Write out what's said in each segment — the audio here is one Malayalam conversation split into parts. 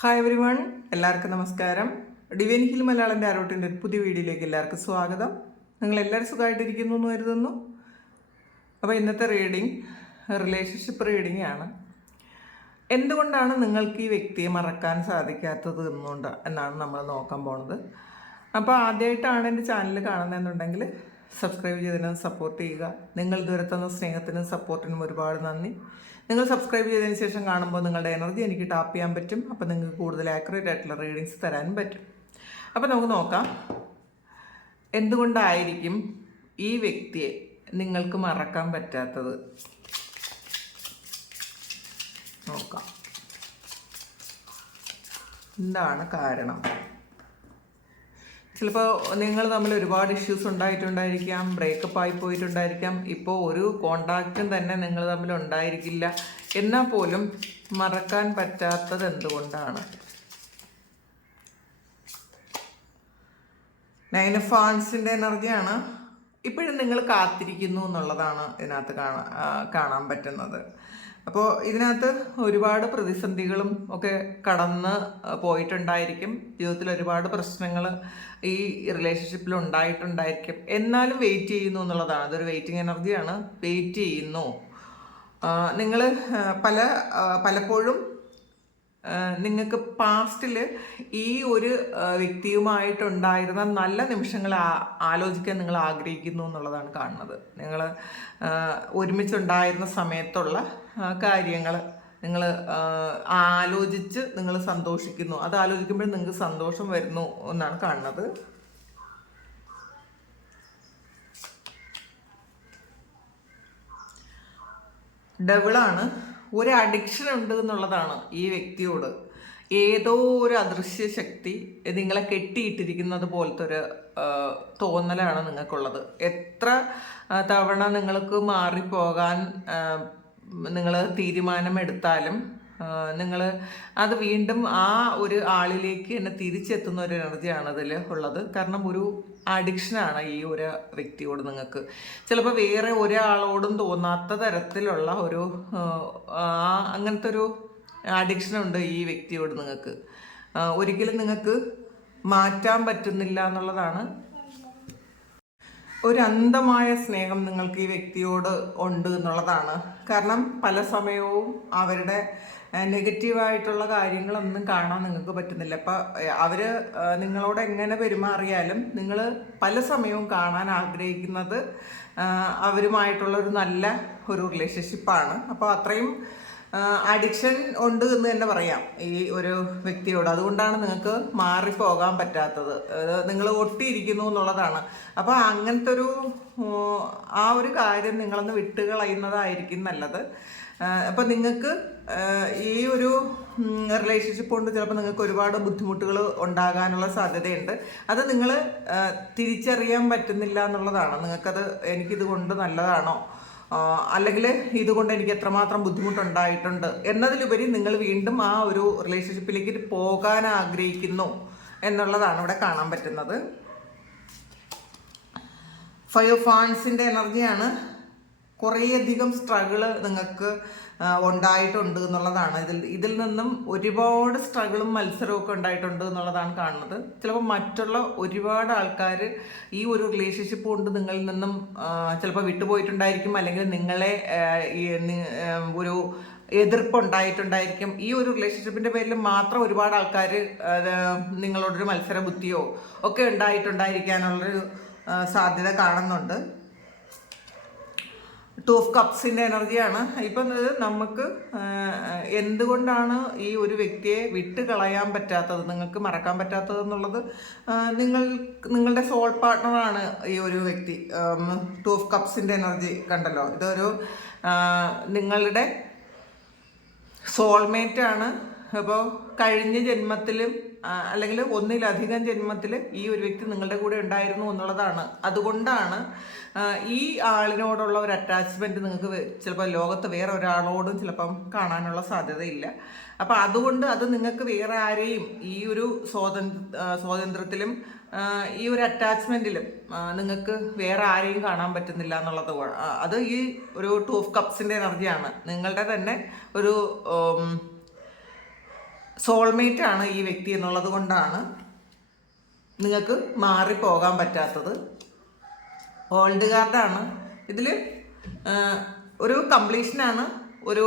ഹായ് എവരി വൺ, എല്ലാവർക്കും നമസ്കാരം. ഡിവൈൻ ഹിൽ മലയാളം ടാരോട്ടിൻ്റെ ഒരു പുതിയ വീഡിയോയിലേക്ക് എല്ലാവർക്കും സ്വാഗതം. നിങ്ങളെല്ലാവരും സുഖമായിട്ടിരിക്കുന്നു എന്ന് കരുതുന്നു. അപ്പോൾ ഇന്നത്തെ റീഡിങ് റിലേഷൻഷിപ്പ് റീഡിംഗ് ആണ്. എന്തുകൊണ്ടാണ് നിങ്ങൾക്ക് ഈ വ്യക്തിയെ മറക്കാൻ സാധിക്കാത്തത് എന്നാണ് നമ്മൾ നോക്കാൻ പോണത്. അപ്പോൾ ആദ്യമായിട്ടാണ് എൻ്റെ ചാനൽ കാണുന്നതെന്നുണ്ടെങ്കിൽ സബ്സ്ക്രൈബ് ചെയ്തതിനും സപ്പോർട്ട് ചെയ്യുക. നിങ്ങൾ ഇതുവരെ തന്ന സ്നേഹത്തിനും സപ്പോർട്ടിനും ഒരുപാട് നന്ദി. നിങ്ങൾ സബ്സ്ക്രൈബ് ചെയ്തതിന് ശേഷം കാണുമ്പോൾ നിങ്ങളുടെ എനർജി എനിക്ക് ടാപ്പ് ചെയ്യാൻ പറ്റും. അപ്പോൾ നിങ്ങൾക്ക് കൂടുതൽ ആക്യുറേറ്റ് ആയിട്ടുള്ള റീഡിങ്സ് തരാനും പറ്റും. അപ്പോൾ നമുക്ക് നോക്കാം, എന്തുകൊണ്ടായിരിക്കും ഈ വ്യക്തിയെ നിങ്ങൾക്ക് മറക്കാൻ പറ്റാത്തത്. നോക്കാം എന്താണ് കാരണം. ചിലപ്പോൾ നിങ്ങൾ തമ്മിൽ ഒരുപാട് ഇഷ്യൂസ് ഉണ്ടായിട്ടുണ്ടായിരിക്കാം, ബ്രേക്കപ്പ് ആയി പോയിട്ടുണ്ടായിരിക്കാം, ഇപ്പോൾ ഒരു കോണ്ടാക്റ്റും തന്നെ നിങ്ങൾ തമ്മിൽ ഉണ്ടായിരിക്കില്ല. എന്നാൽ പോലും മറക്കാൻ പറ്റാത്തത് എന്തുകൊണ്ടാണ്? 9 ഓഫ് വാൻഡ്സിൻ്റെ എനർജിയാണ്. ഇപ്പോഴും നിങ്ങൾ കാത്തിരിക്കുന്നു എന്നുള്ളതാണ് ഇതിനകത്ത് കാണാൻ പറ്റുന്നത്. അപ്പോൾ ഇതിനകത്ത് ഒരുപാട് പ്രതിസന്ധികളും ഒക്കെ കടന്ന് പോയിട്ടുണ്ടായിരിക്കും. ജീവിതത്തിൽ ഒരുപാട് പ്രശ്നങ്ങൾ ഈ റിലേഷൻഷിപ്പിൽ ഉണ്ടായിട്ടുണ്ടായിരിക്കും. എന്നാലും വെയിറ്റ് ചെയ്യുന്നു എന്നുള്ളതാണ്. അതൊരു വെയിറ്റിംഗ് എനർജിയാണ്. വെയിറ്റ് ചെയ്യുന്നു. നിങ്ങൾ പലപ്പോഴും നിങ്ങൾക്ക് പാസ്റ്റിൽ ഈ ഒരു വ്യക്തിയുമായിട്ടുണ്ടായിരുന്ന നല്ല നിമിഷങ്ങൾ ആലോചിക്കാൻ നിങ്ങൾ ആഗ്രഹിക്കുന്നു എന്നുള്ളതാണ് കാണുന്നത്. നിങ്ങൾ ഒരുമിച്ചുണ്ടായിരുന്ന സമയത്തുള്ള കാര്യങ്ങൾ നിങ്ങൾ ആലോചിച്ച് നിങ്ങൾ സന്തോഷിക്കുന്നു. അത് ആലോചിക്കുമ്പോൾ നിങ്ങൾക്ക് സന്തോഷം വരുന്നു എന്നാണ് കാണുന്നത്. ഡബിളാണ്. ഒരു അഡിക്ഷൻ ഉണ്ട് എന്നുള്ളതാണ് ഈ വ്യക്തിയോട്. ഏതോ ഒരു അദൃശ്യ ശക്തി നിങ്ങളെ കെട്ടിയിട്ടിരിക്കുന്നത് പോലത്തെ ഒരു തോന്നലാണ് നിങ്ങൾക്കുള്ളത്. എത്ര തവണ നിങ്ങൾക്ക് മാറിപ്പോകാൻ നിങ്ങൾ തീരുമാനമെടുത്താലും നിങ്ങൾ അത് വീണ്ടും ആ ഒരു ആളിലേക്ക് തന്നെ തിരിച്ചെത്തുന്ന ഒരു എനർജിയാണ് അതിൽ ഉള്ളത്. കാരണം ഒരു അഡിക്ഷനാണ് ഈ ഒരു വ്യക്തിയോട് നിങ്ങൾക്ക്. ചിലപ്പോൾ വേറെ ഒരാളോടും തോന്നാത്ത തരത്തിലുള്ള ഒരു അങ്ങനത്തെ ഒരു അഡിക്ഷനുണ്ട് ഈ വ്യക്തിയോട് നിങ്ങൾക്ക്. ഒരിക്കലും നിങ്ങൾക്ക് മാറ്റാൻ പറ്റുന്നില്ല എന്നുള്ളതാണ്. ഒരു അന്ധമായ സ്നേഹം നിങ്ങൾക്ക് ഈ വ്യക്തിയോട് ഉണ്ട് എന്നുള്ളതാണ്. കാരണം പല സമയവും അവരുടെ നെഗറ്റീവായിട്ടുള്ള കാര്യങ്ങളൊന്നും കാണാൻ നിങ്ങൾക്ക് പറ്റുന്നില്ല. അപ്പം അവർ നിങ്ങളോട് എങ്ങനെ പെരുമാറിയാലും നിങ്ങൾ പല സമയവും കാണാൻ ആഗ്രഹിക്കുന്നത് അവരുമായിട്ടുള്ള ഒരു നല്ല ഒരു റിലേഷൻഷിപ്പാണ്. അപ്പോൾ അത്രയും അഡിക്ഷൻ ഉണ്ട് എന്ന് തന്നെ പറയാം ഈ ഒരു വ്യക്തിയോട്. അതുകൊണ്ടാണ് നിങ്ങൾക്ക് മാറിപ്പോകാൻ പറ്റാത്തത്. നിങ്ങൾ ഒട്ടിയിരിക്കുന്നു എന്നുള്ളതാണ്. അപ്പോൾ അങ്ങനത്തെ ആ ഒരു കാര്യം നിങ്ങളൊന്ന് വിട്ടുകളയുന്നതായിരിക്കും നല്ലത്. അപ്പോൾ നിങ്ങൾക്ക് ഈ ഒരു റിലേഷൻഷിപ്പ് കൊണ്ട് ചിലപ്പോൾ നിങ്ങൾക്ക് ഒരുപാട് ബുദ്ധിമുട്ടുകൾ ഉണ്ടാകാനുള്ള സാധ്യതയുണ്ട്. അത് നിങ്ങൾ തിരിച്ചറിയാൻ പറ്റുന്നില്ല എന്നുള്ളതാണ്. നിങ്ങൾക്കത് എനിക്കിത് കൊണ്ട് നല്ലതാണോ, അല്ലെങ്കിൽ ഇതുകൊണ്ട് എനിക്ക് എത്രമാത്രം ബുദ്ധിമുട്ടുണ്ടായിട്ടുണ്ട് എന്നതിലുപരി നിങ്ങൾ വീണ്ടും ആ ഒരു റിലേഷൻഷിപ്പിലേക്ക് പോകാൻ ആഗ്രഹിക്കുന്നു എന്നുള്ളതാണ് ഇവിടെ കാണാൻ പറ്റുന്നത്. 5 ഓഫ് വാൻഡ്സിൻ്റെ എനർജിയാണ്. കുറേയധികം സ്ട്രഗിള് നിങ്ങൾക്ക് ഉണ്ടായിട്ടുണ്ട് എന്നുള്ളതാണ്. ഇതിൽ നിന്നും ഒരുപാട് സ്ട്രഗിളും മത്സരവും ഒക്കെ ഉണ്ടായിട്ടുണ്ട് എന്നുള്ളതാണ് കാണുന്നത്. ചിലപ്പോൾ മറ്റുള്ള ഒരുപാട് ആൾക്കാർ ഈ ഒരു റിലേഷൻഷിപ്പ് കൊണ്ട് നിങ്ങളിൽ നിന്നും ചിലപ്പോൾ വിട്ടുപോയിട്ടുണ്ടായിരിക്കും, അല്ലെങ്കിൽ നിങ്ങളെ ഒരു എതിർപ്പുണ്ടായിട്ടുണ്ടായിരിക്കും. ഈ ഒരു റിലേഷൻഷിപ്പിൻ്റെ പേരിൽ മാത്രം ഒരുപാട് ആൾക്കാർ നിങ്ങളോടൊരു മത്സര ബുദ്ധിയോ ഒക്കെ ഉണ്ടായിട്ടുണ്ടായിരിക്കാനുള്ളൊരു സാധ്യത കാണുന്നുണ്ട്. 2 ഓഫ് കപ്സിൻ്റെ എനർജിയാണ്. ഇപ്പം നമുക്ക് എന്തുകൊണ്ടാണ് ഈ ഒരു വ്യക്തിയെ വിട്ട് കളയാൻ പറ്റാത്തത്, നിങ്ങൾക്ക് മറക്കാൻ പറ്റാത്തത് എന്നുള്ളത്, നിങ്ങളുടെ സോൾ പാർട്ട്ണറാണ് ഈ ഒരു വ്യക്തി. 2 ഓഫ് കപ്സിൻ്റെ എനർജി കണ്ടല്ലോ, ഇതൊരു നിങ്ങളുടെ സോൾമേറ്റാണ്. അപ്പോൾ കഴിഞ്ഞ ജന്മത്തിലും അല്ലെങ്കിൽ ഒന്നിലധികം ജന്മത്തിൽ ഈ ഒരു വ്യക്തി നിങ്ങളുടെ കൂടെ ഉണ്ടായിരുന്നു എന്നുള്ളതാണ്. അതുകൊണ്ടാണ് ഈ ആളിനോടുള്ള ഒരു അറ്റാച്ച്മെൻറ്റ് നിങ്ങൾക്ക് ചിലപ്പോൾ ലോകത്ത് വേറെ ഒരാളോടും ചിലപ്പം കാണാനുള്ള സാധ്യതയില്ല. അപ്പം അതുകൊണ്ട് അത് നിങ്ങൾക്ക് വേറെ ആരെയും ഈ ഒരു സ്വാതന്ത്ര്യത്തിലും ഈ ഒരു അറ്റാച്ച്മെൻറ്റിലും നിങ്ങൾക്ക് വേറെ ആരെയും കാണാൻ പറ്റുന്നില്ല എന്നുള്ളത്. അത് ഈ ഒരു 2 ഓഫ് കപ്സിൻ്റെ എനർജിയാണ്. നിങ്ങളുടെ തന്നെ ഒരു സോൾമേറ്റ് ആണ് ഈ വ്യക്തി എന്നുള്ളത് കൊണ്ടാണ് നിങ്ങൾക്ക് മാറിപ്പോകാൻ പറ്റാത്തത്. ഓൾഡ് കാർഡാണ് ഇതിൽ. ഒരു കംപ്ലീഷനാണ്, ഒരു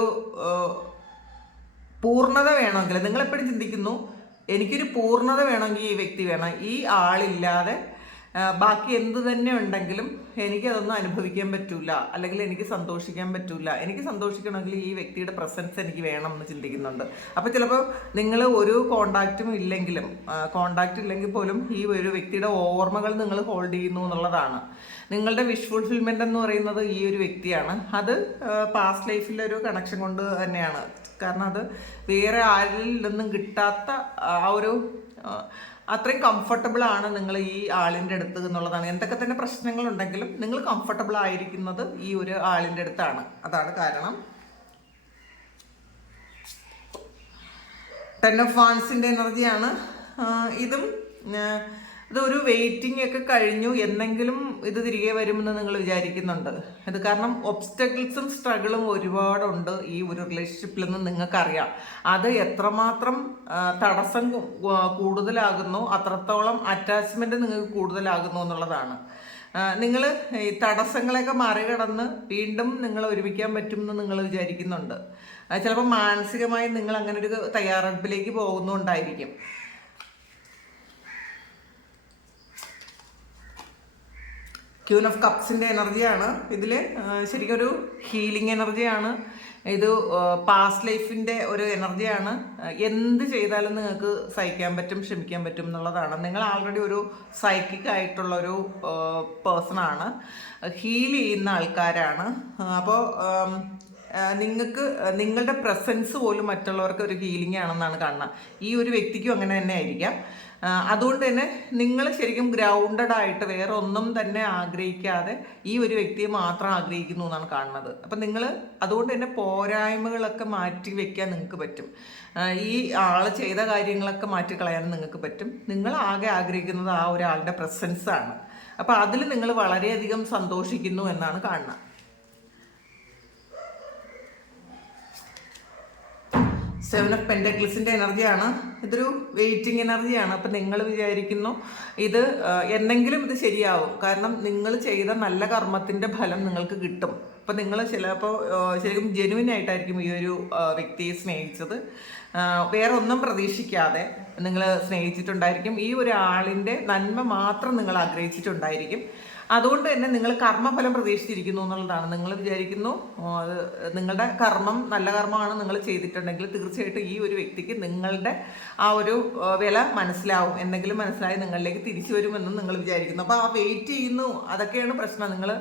പൂർണ്ണത വേണമെങ്കിൽ നിങ്ങളെപ്പോഴും ചിന്തിക്കുന്നു എനിക്കൊരു പൂർണ്ണത വേണമെങ്കിൽ ഈ വ്യക്തി വേണം. ഈ ആളില്ലാതെ ബാക്കി എന്ത് തന്നെ ഉണ്ടെങ്കിലും എനിക്കതൊന്നും അനുഭവിക്കാൻ പറ്റൂല, അല്ലെങ്കിൽ എനിക്ക് സന്തോഷിക്കാൻ പറ്റൂല. എനിക്ക് സന്തോഷിക്കണമെങ്കിൽ ഈ വ്യക്തിയുടെ പ്രസൻസ് എനിക്ക് വേണം എന്ന് ചിന്തിക്കുന്നുണ്ട്. അപ്പോൾ ചിലപ്പോൾ നിങ്ങൾ ഒരു കോണ്ടാക്റ്റും ഇല്ലെങ്കിലും, കോണ്ടാക്റ്റ് ഇല്ലെങ്കിൽ പോലും ഈ ഒരു വ്യക്തിയുടെ ഓർമ്മകൾ നിങ്ങൾ ഹോൾഡ് ചെയ്യുന്നു എന്നുള്ളതാണ്. നിങ്ങളുടെ വിഷ് ഫുൾഫിൽമെൻ്റ് എന്ന് പറയുന്നത് ഈ ഒരു വ്യക്തിയാണ്. അത് പാസ്റ്റ് ലൈഫിലൊരു കണക്ഷൻ കൊണ്ട് തന്നെയാണ്. കാരണം അത് വേറെ ആരിൽ നിന്നും കിട്ടാത്ത ആ ഒരു അത്രയും കംഫർട്ടബിൾ ആണ് നിങ്ങൾ ഈ ആളിൻ്റെ അടുത്ത് എന്നുള്ളതാണ്. എന്തൊക്കെ തന്നെ പ്രശ്നങ്ങളുണ്ടെങ്കിലും നിങ്ങൾ കംഫർട്ടബിൾ ആയിരിക്കുന്നത് ഈ ഒരു ആളിൻ്റെ അടുത്താണ്. അതാണ് കാരണം. 10 ഓഫ് വാൻസിൻ്റെ എനർജിയാണ് ഇതൊരു വെയിറ്റിംഗ് ഒക്കെ കഴിഞ്ഞു, എന്നെങ്കിലും ഇത് തിരികെ വരുമെന്ന് നിങ്ങൾ വിചാരിക്കുന്നുണ്ട്. ഇത് കാരണം ഒബ്സ്റ്റക്കിൾസും സ്ട്രഗിളും ഒരുപാടുണ്ട് ഈ ഒരു റിലേഷൻഷിപ്പിൽ നിന്ന് നിങ്ങൾക്കറിയാം. അത് എത്രമാത്രം തടസ്സം കൂടുതലാകുന്നു അത്രത്തോളം അറ്റാച്ച്മെൻറ്റ് നിങ്ങൾക്ക് കൂടുതലാകുന്നു എന്നുള്ളതാണ്. നിങ്ങൾ ഈ തടസ്സങ്ങളെയൊക്കെ മറികടന്ന് വീണ്ടും നിങ്ങൾ ഒരുമിക്കാൻ പറ്റുമെന്ന് നിങ്ങൾ വിചാരിക്കുന്നുണ്ട്. ചിലപ്പോൾ മാനസികമായി നിങ്ങൾ അങ്ങനെ ഒരു തയ്യാറെടുപ്പിലേക്ക് പോകുന്നുണ്ടായിരിക്കും. ക്യൂൻ ഓഫ് കപ്സിൻ്റെ എനർജിയാണ് ഇതിൽ. ശരിക്കും ഒരു ഹീലിംഗ് എനർജിയാണ് ഇത്. പാസ്റ്റ് ലൈഫിൻ്റെ ഒരു എനർജിയാണ്. എന്ത് ചെയ്താലും നിങ്ങൾക്ക് സഹിക്കാൻ പറ്റും, ക്ഷമിക്കാൻ പറ്റും എന്നുള്ളതാണ്. നിങ്ങൾ ആൾറെഡി ഒരു സൈക്കിക് ആയിട്ടുള്ള ഒരു പേഴ്സണാണ്, ഹീൽ ചെയ്യുന്ന ആൾക്കാരാണ്. അപ്പോൾ നിങ്ങൾക്ക് നിങ്ങളുടെ പ്രസൻസ് പോലും മറ്റുള്ളവർക്ക് ഒരു ഹീലിംഗ് ആണെന്നാണ് കാണുന്നത്. ഈ ഒരു വ്യക്തിക്കും അങ്ങനെ തന്നെ ആയിരിക്കാം. അതുകൊണ്ട് തന്നെ നിങ്ങൾ ശരിക്കും ഗ്രൗണ്ടഡ് ആയിട്ട് വേറെ ഒന്നും തന്നെ ആഗ്രഹിക്കാതെ ഈ ഒരു വ്യക്തിയെ മാത്രം ആഗ്രഹിക്കുന്നു എന്നാണ് കാണുന്നത്. അപ്പം നിങ്ങൾ അതുകൊണ്ട് തന്നെ പോരായ്മകളൊക്കെ മാറ്റി വെക്കാൻ നിങ്ങൾക്ക് പറ്റും. ഈ ആൾ ചെയ്ത കാര്യങ്ങളൊക്കെ മാറ്റിക്കളയാനും നിങ്ങൾക്ക് പറ്റും. നിങ്ങൾ ആകെ ആഗ്രഹിക്കുന്നത് ആ ഒരാളുടെ പ്രസൻസാണ്. അപ്പോൾ അതിൽ നിങ്ങൾ വളരെയധികം സന്തോഷിക്കുന്നു എന്നാണ് കാണുന്നത്. 7 ഓഫ് പെൻറ്റക്കിൾസിൻ്റെ എനർജിയാണ്. ഇതൊരു വെയിറ്റിംഗ് എനർജിയാണ്. അപ്പം നിങ്ങൾ വിചാരിക്കുന്നു ഇത് എന്തെങ്കിലും ഇത് ശരിയാവും, കാരണം നിങ്ങൾ ചെയ്ത നല്ല കർമ്മത്തിൻ്റെ ഫലം നിങ്ങൾക്ക് കിട്ടും. അപ്പം നിങ്ങൾ ചിലപ്പോൾ ശരിക്കും ജെനുവിൻ ആയിട്ടായിരിക്കും ഈ ഒരു വ്യക്തിയെ സ്നേഹിച്ചത്. വേറെ ഒന്നും പ്രതീക്ഷിക്കാതെ നിങ്ങൾ സ്നേഹിച്ചിട്ടുണ്ടായിരിക്കും. ഈ ഒരു ആളിൻ്റെ നന്മ മാത്രം നിങ്ങൾ ആഗ്രഹിച്ചിട്ടുണ്ടായിരിക്കും. അതുകൊണ്ട് തന്നെ നിങ്ങൾ കർമ്മഫലം പ്രതീക്ഷിച്ചിരിക്കുന്നു എന്നുള്ളതാണ്. നിങ്ങൾ വിചാരിക്കുന്നു നിങ്ങളുടെ കർമ്മം നല്ല കർമ്മമാണ് നിങ്ങൾ ചെയ്തിട്ടുണ്ടെങ്കിൽ തീർച്ചയായിട്ടും ഈ ഒരു വ്യക്തിക്ക് നിങ്ങളുടെ ആ ഒരു വില മനസ്സിലാവും, എന്തെങ്കിലും മനസ്സിലായി നിങ്ങളിലേക്ക് തിരിച്ചു വരുമെന്നും നിങ്ങൾ വിചാരിക്കുന്നു. അപ്പോൾ ആ വെയിറ്റ് ചെയ്യുന്നു, അതൊക്കെയാണ് പ്രശ്നം. നിങ്ങൾ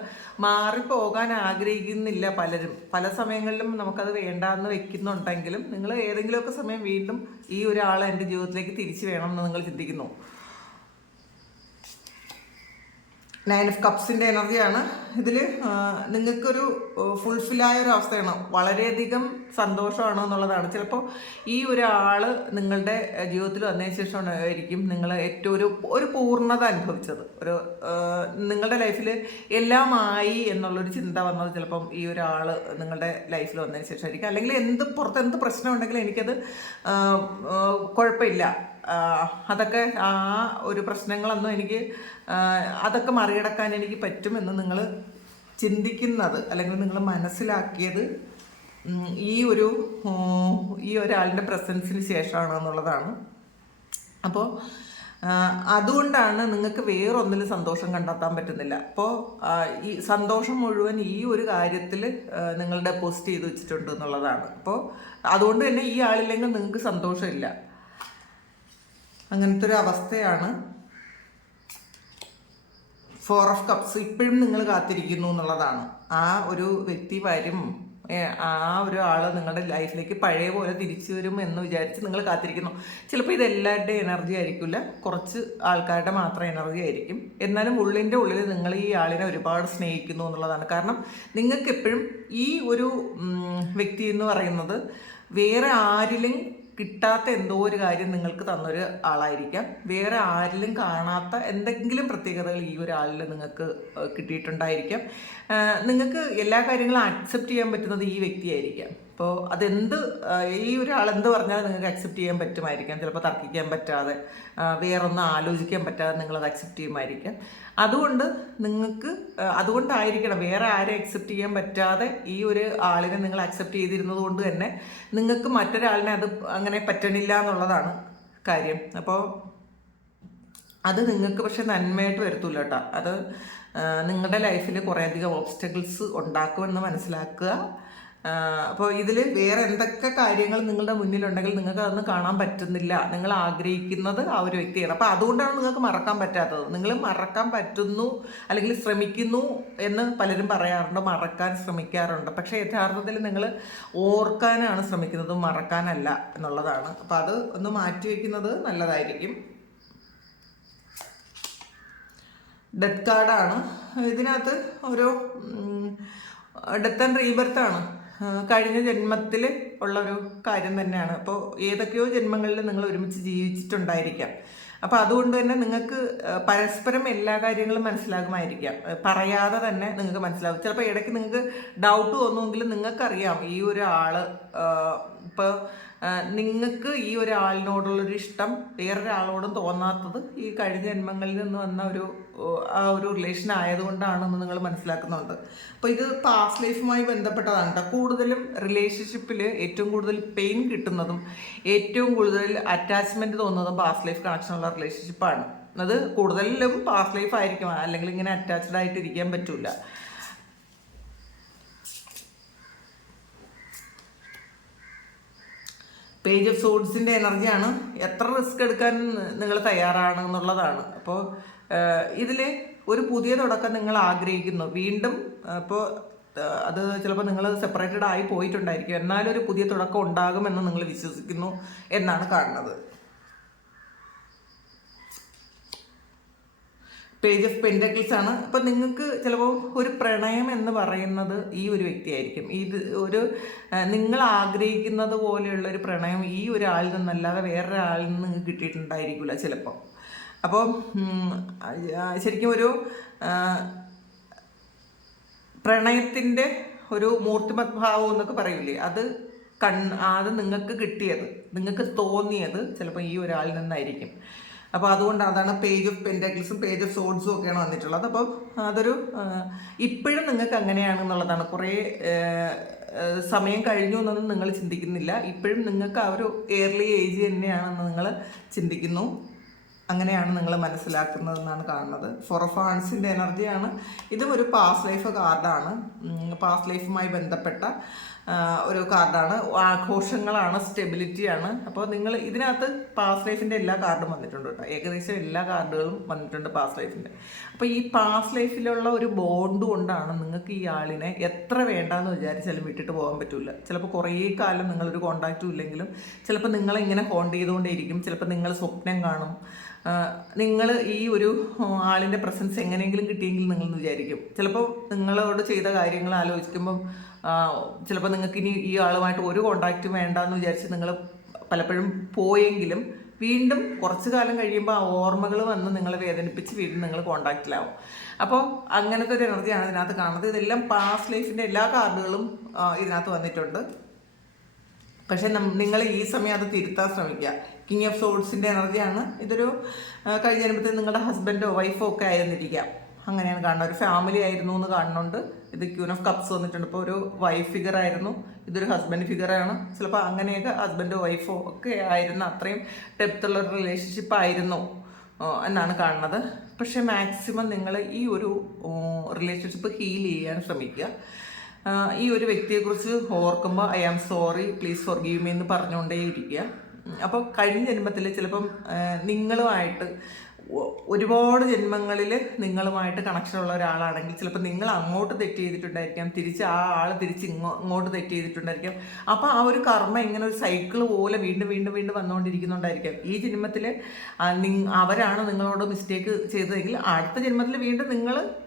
മാറിപ്പോകാൻ ആഗ്രഹിക്കുന്നില്ല പലരും. പല സമയങ്ങളിലും നമുക്കത് വേണ്ടാന്ന് വെക്കുന്നുണ്ടെങ്കിലും നിങ്ങൾ ഏതെങ്കിലുമൊക്കെ സമയം വീണ്ടും ഈ ഒരാൾ എൻ്റെ ജീവിതത്തിലേക്ക് തിരിച്ചു വേണമെന്ന് നിങ്ങൾ ചിന്തിക്കുന്നു. 9 ഓഫ് കപ്സിൻ്റെ എനർജിയാണ് ഇതിൽ. നിങ്ങൾക്കൊരു ഫുൾഫില്ലായ ഒരു അവസ്ഥയാണ്, വളരെയധികം സന്തോഷമാണ് എന്നുള്ളതാണ്. ചിലപ്പോൾ ഈ ഒരാൾ നിങ്ങളുടെ ജീവിതത്തിൽ വന്നതിന് ശേഷമായിരിക്കും നിങ്ങൾ ഏറ്റവും ഒരു പൂർണ്ണത അനുഭവിച്ചത്. നിങ്ങളുടെ ലൈഫിൽ എല്ലാമായി എന്നുള്ളൊരു ചിന്ത വന്നത് ചിലപ്പം ഈ ഒരാൾ നിങ്ങളുടെ ലൈഫിൽ വന്നതിന് ശേഷമായിരിക്കും. അല്ലെങ്കിൽ പുറത്ത് എന്ത് പ്രശ്നം ഉണ്ടെങ്കിലും എനിക്കത് കുഴപ്പമില്ല, അതൊക്കെ ആ ഒരു പ്രശ്നങ്ങളൊന്നും എനിക്ക് അതൊക്കെ മറികടക്കാൻ എനിക്ക് പറ്റുമെന്ന് നിങ്ങൾ ചിന്തിക്കുന്നത് അല്ലെങ്കിൽ നിങ്ങൾ മനസ്സിലാക്കിയത് ഈ ഒരാളുടെ പ്രസൻസിന് ശേഷമാണ് എന്നുള്ളതാണ്. അപ്പോൾ അതുകൊണ്ടാണ് നിങ്ങൾക്ക് വേറൊന്നിലും സന്തോഷം കണ്ടെത്താൻ പറ്റുന്നില്ല. അപ്പോൾ ഈ സന്തോഷം മുഴുവൻ ഈ ഒരു കാര്യത്തിൽ നിങ്ങൾ ഡെപ്പോസിറ്റ് ചെയ്ത് വെച്ചിട്ടുണ്ട് എന്നുള്ളതാണ്. അപ്പോൾ അതുകൊണ്ട് തന്നെ ഈ ആളില്ലെങ്കിൽ നിങ്ങൾക്ക് സന്തോഷമില്ല. അങ്ങനത്തെ ഒരു അവസ്ഥയാണ്. 4 ഓഫ് കപ്സ് ഇപ്പോഴും നിങ്ങൾ കാത്തിരിക്കുന്നു എന്നുള്ളതാണ്. ആ ഒരു വ്യക്തി വരും, ആ ഒരു ആൾ നിങ്ങളുടെ ലൈഫിലേക്ക് പഴയ പോലെ തിരിച്ചു വരും എന്ന് വിചാരിച്ച് നിങ്ങൾ കാത്തിരിക്കുന്നു. ചിലപ്പോൾ ഇത് എല്ലാവരുടെയും എനർജി ആയിരിക്കില്ല, കുറച്ച് ആൾക്കാരുടെ മാത്രം എനർജി ആയിരിക്കും. എന്നാലും ഉള്ളിൻ്റെ ഉള്ളിൽ നിങ്ങൾ ഈ ആളിനെ ഒരുപാട് സ്നേഹിക്കുന്നു എന്നുള്ളതാണ്. കാരണം നിങ്ങൾക്ക് എപ്പോഴും ഈ ഒരു വ്യക്തി എന്ന് പറയുന്നത് വേറെ ആരിലും കിട്ടാത്ത എന്തോ ഒരു കാര്യം നിങ്ങൾക്ക് തന്നൊരു ആളായിരിക്കാം. വേറെ ആരിലും കാണാത്ത എന്തെങ്കിലും പ്രത്യേകതകൾ ഈ ഒരാളിൽ നിങ്ങൾക്ക് കിട്ടിയിട്ടുണ്ടായിരിക്കാം. നിങ്ങൾക്ക് എല്ലാ കാര്യങ്ങളും അക്സെപ്റ്റ് ചെയ്യാൻ പറ്റുന്നത് ഈ വ്യക്തിയായിരിക്കാം. അപ്പോൾ അതെന്ത് ഈ ഒരാൾ എന്ത് പറഞ്ഞാലും നിങ്ങൾക്ക് അക്സെപ്റ്റ് ചെയ്യാൻ പറ്റുമായിരിക്കാം, ചിലപ്പോൾ തർക്കിക്കാൻ പറ്റാതെ വേറൊന്നും ആലോചിക്കാൻ പറ്റാതെ നിങ്ങളത് അക്സെപ്റ്റ് ചെയ്യുമായിരിക്കാം. അതുകൊണ്ട് നിങ്ങൾക്ക് അതുകൊണ്ടായിരിക്കണം വേറെ ആരെ അക്സെപ്റ്റ് ചെയ്യാൻ പറ്റാതെ ഈ ഒരു ആളിനെ നിങ്ങൾ അക്സെപ്റ്റ് ചെയ്തിരുന്നത് കൊണ്ട് തന്നെ നിങ്ങൾക്ക് മറ്റൊരാളിനെ അത് അങ്ങനെ പറ്റണില്ല എന്നുള്ളതാണ് കാര്യം. അപ്പോൾ അത് നിങ്ങൾക്ക് പക്ഷെ നന്മയായിട്ട് വരുത്തില്ല കേട്ടോ. അത് നിങ്ങളുടെ ലൈഫിൽ കുറേയധികം ഓബ്സ്റ്റക്കിൾസ് ഉണ്ടാക്കുമെന്ന് മനസ്സിലാക്കുക. അപ്പോൾ ഇതിൽ വേറെ എന്തൊക്കെ കാര്യങ്ങൾ നിങ്ങളുടെ മുന്നിലുണ്ടെങ്കിൽ നിങ്ങൾക്ക് അതൊന്നും കാണാൻ പറ്റുന്നില്ല. നിങ്ങൾ ആഗ്രഹിക്കുന്നത് ആ ഒരു വ്യക്തിയാണ്. അപ്പോൾ അതുകൊണ്ടാണ് നിങ്ങൾക്ക് മറക്കാൻ പറ്റാത്തത്. നിങ്ങൾ മറക്കാൻ പറ്റുന്നു അല്ലെങ്കിൽ ശ്രമിക്കുന്നു എന്ന് പലരും പറയാറുണ്ട്, മറക്കാൻ ശ്രമിക്കാറുണ്ട്. പക്ഷേ യഥാർത്ഥത്തിൽ നിങ്ങൾ ഓർക്കാനാണ് ശ്രമിക്കുന്നത്, മറക്കാനല്ല എന്നുള്ളതാണ്. അപ്പോൾ അത് ഒന്ന് മാറ്റി വയ്ക്കുന്നത് നല്ലതായിരിക്കും. ഡെത്ത് കാർഡാണ് ഇതിനകത്ത്. ഒരു ഡെത്ത് ആൻഡ് റീബർത്ത് ആണ്, കഴിഞ്ഞ ജന്മത്തിൽ ഉള്ളൊരു കാര്യം തന്നെയാണ്. അപ്പോൾ ഏതൊക്കെയോ ജന്മങ്ങളിൽ നിങ്ങൾ ഒരുമിച്ച് ജീവിച്ചിട്ടുണ്ടായിരിക്കാം. അപ്പോൾ അതുകൊണ്ട് തന്നെ നിങ്ങൾക്ക് പരസ്പരം എല്ലാ കാര്യങ്ങളും മനസ്സിലാകുമായിരിക്കാം. പറയാതെ തന്നെ നിങ്ങൾക്ക് മനസ്സിലാകും. ചിലപ്പോൾ ഇടയ്ക്ക് നിങ്ങൾക്ക് ഡൗട്ട് തോന്നുമെങ്കിലും നിങ്ങൾക്കറിയാം ഈ ഒരാൾ ഇപ്പോൾ നിങ്ങൾക്ക് ഈ ഒരാളിനോടുള്ളൊരു ഇഷ്ടം വേറൊരാളോടും തോന്നാത്തത് ഈ കഴിഞ്ഞ ജന്മങ്ങളിൽ നിന്ന് വന്ന ആ ഒരു റിലേഷൻ ആയതുകൊണ്ടാണെന്ന് നിങ്ങൾ മനസ്സിലാക്കുന്നുണ്ട്. അപ്പോൾ ഇത് പാസ്റ്റ് ലൈഫുമായി ബന്ധപ്പെട്ടതാണ് കേട്ടോ. കൂടുതലും റിലേഷൻഷിപ്പിൽ ഏറ്റവും കൂടുതൽ പെയിൻ കിട്ടുന്നതും ഏറ്റവും കൂടുതൽ അറ്റാച്ച്മെൻറ്റ് തോന്നുന്നതും പാസ്റ്റ് ലൈഫ് കണക്ഷനുള്ള റിലേഷൻഷിപ്പാണ്. അത് കൂടുതലും പാസ്റ്റ് ലൈഫ് ആയിരിക്കും, അല്ലെങ്കിൽ ഇങ്ങനെ അറ്റാച്ച്ഡ് ആയിട്ട് ഇരിക്കാൻ പറ്റില്ല. പേജ് ഓഫ് സോഡ്സിൻ്റെ എനർജിയാണ്. എത്ര റിസ്ക് എടുക്കാൻ നിങ്ങൾ തയ്യാറാണ് എന്നുള്ളതാണ്. അപ്പോൾ ഇതിൽ ഒരു പുതിയ തുടക്കം നിങ്ങൾ ആഗ്രഹിക്കുന്നു വീണ്ടും. അപ്പോൾ അത് ചിലപ്പോൾ നിങ്ങൾ സെപ്പറേറ്റഡ് ആയി പോയിട്ടുണ്ടായിരിക്കും, എന്നാലും ഒരു പുതിയ തുടക്കം ഉണ്ടാകുമെന്ന് നിങ്ങൾ വിശ്വസിക്കുന്നു എന്നാണ് കാണുന്നത്. പേജ് ഓഫ് പെൻറ്റക്കിൾസ് ആണ്. അപ്പം നിങ്ങൾക്ക് ചിലപ്പോൾ ഒരു പ്രണയം എന്ന് പറയുന്നത് ഈ ഒരു വ്യക്തിയായിരിക്കും. ഇത് ഒരു നിങ്ങൾ ആഗ്രഹിക്കുന്നത് പോലെയുള്ള ഒരു പ്രണയം ഈ ഒരാളിൽ നിന്നല്ലാതെ വേറൊരാളിൽ നിന്ന് നിങ്ങൾക്ക് കിട്ടിയിട്ടുണ്ടായിരിക്കില്ല ചിലപ്പോൾ. അപ്പോൾ ശരിക്കും ഒരു പ്രണയത്തിൻ്റെ ഒരു മൂർത്തിമത് ഭാവം എന്നൊക്കെ പറയില്ലേ, അത് നിങ്ങൾക്ക് കിട്ടിയത്, നിങ്ങൾക്ക് തോന്നിയത് ചിലപ്പോൾ ഈ ഒരാളിൽ നിന്നായിരിക്കും. അപ്പോൾ അതുകൊണ്ട് അതാണ് പേജ് ഓഫ് പെൻറ്റക്കിൾസും പേജ് ഓഫ് സോഡ്സും ഒക്കെയാണ് വന്നിട്ടുള്ളത്. അപ്പോൾ അതൊരു ഇപ്പോഴും നിങ്ങൾക്ക് അങ്ങനെയാണെന്നുള്ളതാണ്. കുറേ സമയം കഴിഞ്ഞു എന്നൊന്നും നിങ്ങൾ ചിന്തിക്കുന്നില്ല. ഇപ്പോഴും നിങ്ങൾക്ക് ആ ഒരു ഏർലി ഏജ് തന്നെയാണെന്ന് നിങ്ങൾ ചിന്തിക്കുന്നു. അങ്ങനെയാണ് നിങ്ങൾ മനസ്സിലാക്കുന്നതെന്നാണ് കാണുന്നത്. ഫോർ ഓഫ് ഹാൻഡ്സിൻ്റെ എനർജിയാണ്. ഇതും ഒരു പാസ്റ്റ് ലൈഫ് കാർഡാണ്. പാസ്റ്റ് ലൈഫുമായി ബന്ധപ്പെട്ട ഒരു കാർഡാണ്. ആഘോഷങ്ങളാണ്, സ്റ്റെബിലിറ്റിയാണ്. അപ്പോൾ നിങ്ങൾ ഇതിനകത്ത് പാസ്റ്റ് ലൈഫിൻ്റെ എല്ലാ കാർഡും വന്നിട്ടുണ്ട് കേട്ടോ. ഏകദേശം എല്ലാ കാർഡുകളും വന്നിട്ടുണ്ട് പാസ്റ്റ് ലൈഫിൻ്റെ. അപ്പോൾ ഈ പാസ്റ്റ് ലൈഫിലുള്ള ഒരു ബോണ്ട് കൊണ്ടാണ് നിങ്ങൾക്ക് ഈ ആളിനെ എത്ര വേണ്ടാന്ന് വിചാരിച്ചാലും വിട്ടിട്ട് പോകാൻ പറ്റില്ല. ചിലപ്പോൾ കുറേ കാലം നിങ്ങളൊരു കോണ്ടാക്റ്റും ഇല്ലെങ്കിലും ചിലപ്പോൾ നിങ്ങളിങ്ങനെ ഹോണ്ട് ചെയ്തുകൊണ്ടേയിരിക്കും. ചിലപ്പോൾ നിങ്ങൾ സ്വപ്നം കാണും, നിങ്ങൾ ഈ ഒരു ആളിൻ്റെ പ്രസൻസ് എങ്ങനെയെങ്കിലും കിട്ടിയെങ്കിൽ നിങ്ങളെന്ന് വിചാരിക്കും. ചിലപ്പോൾ നിങ്ങളോട് ചെയ്ത കാര്യങ്ങൾ ആലോചിക്കുമ്പം ചിലപ്പോൾ നിങ്ങൾക്ക് ഇനി ഈ ആളുമായിട്ട് ഒരു കോണ്ടാക്റ്റും വേണ്ടാന്ന് വിചാരിച്ച് നിങ്ങൾ പലപ്പോഴും പോയെങ്കിലും വീണ്ടും കുറച്ച് കാലം കഴിയുമ്പോൾ ആ ഓർമ്മകൾ വന്ന് നിങ്ങളെ വേദനിപ്പിച്ച് വീണ്ടും നിങ്ങൾ കോണ്ടാക്റ്റിലാവും. അപ്പോൾ അങ്ങനത്തെ ഒരു എനർജിയാണ് ഇതിനകത്ത് കാണുന്നത്. ഇതെല്ലാം പാസ്റ്റ് ലൈഫിൻ്റെ എല്ലാ കാർഡുകളും ഇതിനകത്ത് വന്നിട്ടുണ്ട്. പക്ഷേ നിങ്ങൾ ഈ സമയം അത് തിരുത്താൻ ശ്രമിക്കുക. കിങ് ഓഫ് സോഡ്സിൻ്റെ എനർജിയാണ്. ഇതൊരു കഴിഞ്ഞ ജന്മത്തിൽ നിങ്ങളുടെ ഹസ്ബൻഡോ വൈഫോ ഒക്കെ ആയിരുന്നിരിക്കാം, അങ്ങനെയാണ് കാണുന്നത്. ഒരു ഫാമിലി ആയിരുന്നു എന്ന് കാണുന്നുണ്ട്. ഇത് ക്യൂൻ ഓഫ് കപ്സ് വന്നിട്ടുണ്ട്. ഇപ്പോൾ ഒരു വൈഫ് ഫിഗർ ആയിരുന്നു, ഇതൊരു ഹസ്ബൻഡ് ഫിഗറാണ്. ചിലപ്പോൾ അങ്ങനെയൊക്കെ ഹസ്ബൻഡോ വൈഫോ ഒക്കെ ആയിരുന്ന അത്രയും ഡെപ്തുള്ള ഒരു റിലേഷൻഷിപ്പ് ആയിരുന്നു എന്നാണ് കാണുന്നത്. പക്ഷേ മാക്സിമം നിങ്ങൾ ഈ ഒരു റിലേഷൻഷിപ്പ് ഹീൽ ചെയ്യാൻ ശ്രമിക്കുക. ഈ ഒരു വ്യക്തിയെക്കുറിച്ച് ഓർക്കുമ്പോൾ I am sorry, please forgive me എന്ന് പറഞ്ഞുകൊണ്ടേ ഇരിക്കുക. അപ്പോൾ കഴിഞ്ഞ ജന്മത്തിൽ ചിലപ്പം നിങ്ങളുമായിട്ട് ഒരുപാട് ജന്മങ്ങളിൽ നിങ്ങളുമായിട്ട് കണക്ഷനുള്ള ഒരാളാണെങ്കിൽ ചിലപ്പോൾ നിങ്ങൾ അങ്ങോട്ട് തെറ്റ് ചെയ്തിട്ടുണ്ടായിരിക്കാം, തിരിച്ച് ആ ആൾ തിരിച്ച് ഇങ്ങോട്ട് തെറ്റ് ചെയ്തിട്ടുണ്ടായിരിക്കാം. അപ്പോൾ ആ ഒരു കർമ്മ ഇങ്ങനെ ഒരു സൈക്കിൾ പോലെ വീണ്ടും വീണ്ടും വീണ്ടും വന്നുകൊണ്ടിരിക്കുന്നുണ്ടായിരിക്കാം. ഈ ജന്മത്തിൽ അവരാണ് നിങ്ങളോട് മിസ്റ്റേക്ക് ചെയ്തതെങ്കിൽ അടുത്ത ജന്മത്തിൽ വീണ്ടും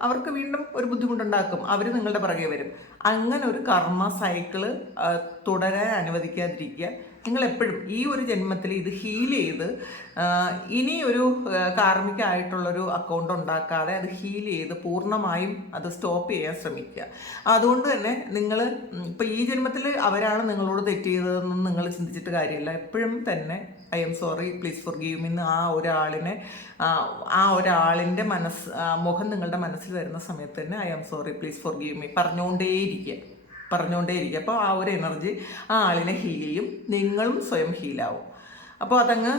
അവർക്ക് വീണ്ടും ഒരു ബുദ്ധിമുട്ടുണ്ടാക്കും, അവർ നിങ്ങളുടെ പുറകെ വരും. അങ്ങനെ ഒരു കർമ്മ സൈക്കിള് തുടരാൻ അനുവദിക്കാതിരിക്കുക. നിങ്ങൾ എപ്പോഴും ഈ ഒരു ജന്മത്തിൽ ഇത് ഹീൽ ചെയ്ത് ഇനി ഒരു കാർമികമായിട്ടുള്ളൊരു അക്കൗണ്ട് ഉണ്ടാക്കാതെ അത് ഹീൽ ചെയ്ത് പൂർണ്ണമായും അത് സ്റ്റോപ്പ് ചെയ്യാൻ ശ്രമിക്കുക. അതുകൊണ്ട് തന്നെ നിങ്ങൾ ഇപ്പം ഈ ജന്മത്തിൽ അവരാണ് നിങ്ങളോട് തെറ്റ് ചെയ്തതെന്നും നിങ്ങൾ ചിന്തിച്ചിട്ട് കാര്യമില്ല. എപ്പോഴും തന്നെ I'm sorry, please forgive me എന്ന് ആ ഒരാളിൻ്റെ മുഖം നിങ്ങളുടെ മനസ്സിൽ വരുന്ന സമയത്ത് തന്നെ I'm sorry, please forgive me പറഞ്ഞുകൊണ്ടേയിരിക്കുക. അപ്പോൾ ആ ഒരു എനർജി ആ ആളിനെ ഹീൽ ചെയ്യും, നിങ്ങളും സ്വയം ഹീലാവും. അപ്പോൾ അതങ്ങ്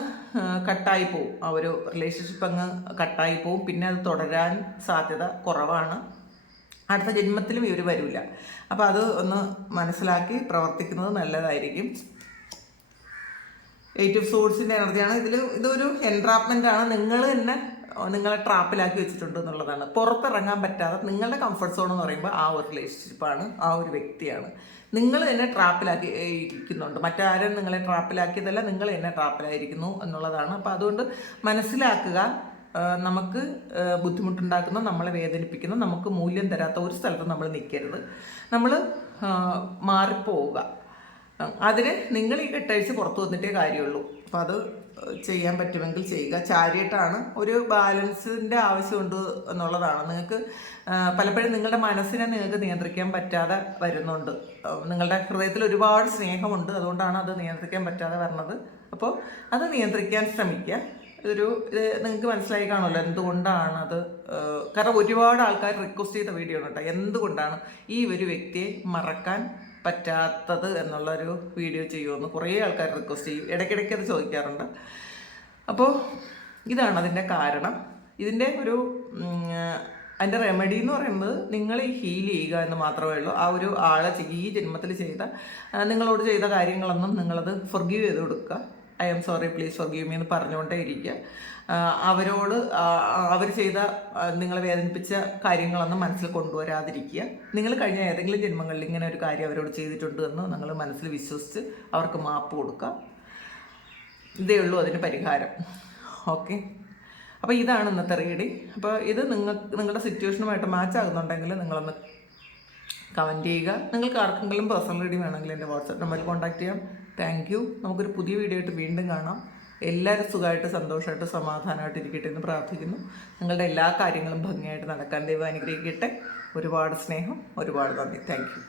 കട്ടായി പോവും, ആ ഒരു റിലേഷൻഷിപ്പ് അങ്ങ് കട്ടായി പോവും. പിന്നെ അത് തുടരാൻ സാധ്യത കുറവാണ്. അടുത്ത ജന്മത്തിലും ഇവർ വരില്ല. അപ്പോൾ അത് ഒന്ന് മനസ്സിലാക്കി പ്രവർത്തിക്കുന്നത് നല്ലതായിരിക്കും. 8 ഓഫ് സോഴ്സിൻ്റെ എനർജിയാണ് ഇതൊരു എൻട്രാപ്മെൻ്റ് ആണ്. നിങ്ങൾ തന്നെ നിങ്ങളെ ട്രാപ്പിലാക്കി വെച്ചിട്ടുണ്ട് എന്നുള്ളതാണ്. പുറത്തിറങ്ങാൻ പറ്റാതെ നിങ്ങളുടെ കംഫർട്ട് സോൺ എന്ന് പറയുമ്പോൾ ആ ഒരു റിലേഷൻഷിപ്പാണ്, ആ ഒരു വ്യക്തിയാണ്. നിങ്ങൾ തന്നെ ട്രാപ്പിലാക്കി ഇരിക്കുന്നുണ്ട്, മറ്റാരും നിങ്ങളെ ട്രാപ്പിലാക്കിയതല്ല, നിങ്ങൾ തന്നെ ട്രാപ്പിലായിരിക്കുന്നു എന്നുള്ളതാണ്. അപ്പോൾ അതുകൊണ്ട് മനസ്സിലാക്കുക, നമുക്ക് ബുദ്ധിമുട്ടുണ്ടാക്കുന്ന, നമ്മളെ വേദനിപ്പിക്കുന്ന, നമുക്ക് മൂല്യം തരാത്ത ഒരു സ്ഥലത്ത് നമ്മൾ നിൽക്കരുത്. നമ്മൾ മാറിപ്പോവുക. അതിന് നിങ്ങൾ ഈ കെട്ടഴിച്ച് പുറത്തു വന്നിട്ടേ കാര്യമുള്ളൂ. അപ്പോൾ അത് ചെയ്യാൻ പറ്റുമെങ്കിൽ ചെയ്യുക. ചാരിയട്ടാണ്, ഒരു ബാലൻസിൻ്റെ ആവശ്യമുണ്ട് എന്നുള്ളതാണ്. നിങ്ങൾക്ക് പലപ്പോഴും നിങ്ങളുടെ മനസ്സിനെ നിങ്ങൾക്ക് നിയന്ത്രിക്കാൻ പറ്റാതെ വരുന്നുണ്ട്. നിങ്ങളുടെ ഹൃദയത്തിൽ ഒരുപാട് സ്നേഹമുണ്ട്, അതുകൊണ്ടാണ് അത് നിയന്ത്രിക്കാൻ പറ്റാതെ വരുന്നത്. അപ്പോൾ അത് നിയന്ത്രിക്കാൻ ശ്രമിക്കുക. ഇത് നിങ്ങൾക്ക് മനസ്സിലായി കാണുമല്ലോ എന്തുകൊണ്ടാണത്. കാരണം ഒരുപാട് ആൾക്കാർ റിക്വസ്റ്റ് ചെയ്ത വീഡിയോ ആണ് കേട്ടോ, എന്തുകൊണ്ടാണ് ഈ ഒരു വ്യക്തിയെ മറക്കാൻ പറ്റാത്തത് എന്നുള്ളൊരു വീഡിയോ ചെയ്യുമെന്ന് കുറേ ആൾക്കാർ റിക്വസ്റ്റ് ചെയ്യും, ഇടയ്ക്കിടയ്ക്ക് അത് ചോദിക്കാറുണ്ട്. അപ്പോൾ ഇതാണ് അതിൻ്റെ കാരണം. ഇതിൻ്റെ അതിൻ്റെ റെമഡി എന്ന് പറയുന്നത് നിങ്ങൾ ഈ ഹീൽ ചെയ്യുക എന്ന് മാത്രമേ ഉള്ളൂ. ആ ഒരു ആളെ ഈ ജന്മത്തിൽ നിങ്ങളോട് ചെയ്ത കാര്യങ്ങളൊന്നും നിങ്ങളത് ഫൊർഗീവ് ചെയ്ത് കൊടുക്കുക. I M sorry, please forgive me എന്ന് പറഞ്ഞുകൊണ്ടേ ഇരിക്കുക. അവരോട് അവർ ചെയ്ത നിങ്ങളെ വേദനിപ്പിച്ച കാര്യങ്ങളൊന്നും മനസ്സിൽ കൊണ്ടുവരാതിരിക്കുക. നിങ്ങൾ കഴിഞ്ഞ ഏതെങ്കിലും ജന്മങ്ങളിൽ ഇങ്ങനെ ഒരു കാര്യം അവരോട് ചെയ്തിട്ടുണ്ട് എന്ന് നിങ്ങൾ മനസ്സിൽ വിശ്വസിച്ച് അവർക്ക് മാപ്പ് കൊടുക്കുക. ഇതേ ഉള്ളൂ അതിന് പരിഹാരം. ഓക്കെ, അപ്പോൾ ഇതാണ് ഇന്നത്തെ റീഡിങ്. അപ്പോൾ ഇത് നിങ്ങളുടെ സിറ്റുവേഷനുമായിട്ട് മാച്ച് ആകുന്നുണ്ടെങ്കിൽ നിങ്ങളൊന്ന് കമൻറ്റ് ചെയ്യുക. നിങ്ങൾക്ക് ആർക്കെങ്കിലും പേഴ്സണൽ റീഡിങ് വേണമെങ്കിൽ എൻ്റെ വാട്സാപ്പ് നമ്പറിൽ കോൺടാക്ട് ചെയ്യാം. Thank you. നമുക്കൊരു പുതിയ വീഡിയോ ആയിട്ട് വീണ്ടും കാണാം. എല്ലാവരും സുഖമായിട്ട് സന്തോഷമായിട്ട് സമാധാനമായിട്ട് ഇരിക്കട്ടെ എന്ന് പ്രാർത്ഥിക്കുന്നു. നിങ്ങളുടെ എല്ലാ കാര്യങ്ങളും ഭംഗിയായിട്ട് നടക്കാൻ ദൈവം അനുഗ്രഹിക്കട്ടെ. ഒരുപാട് സ്നേഹം, ഒരുപാട് നന്ദി. Thank you.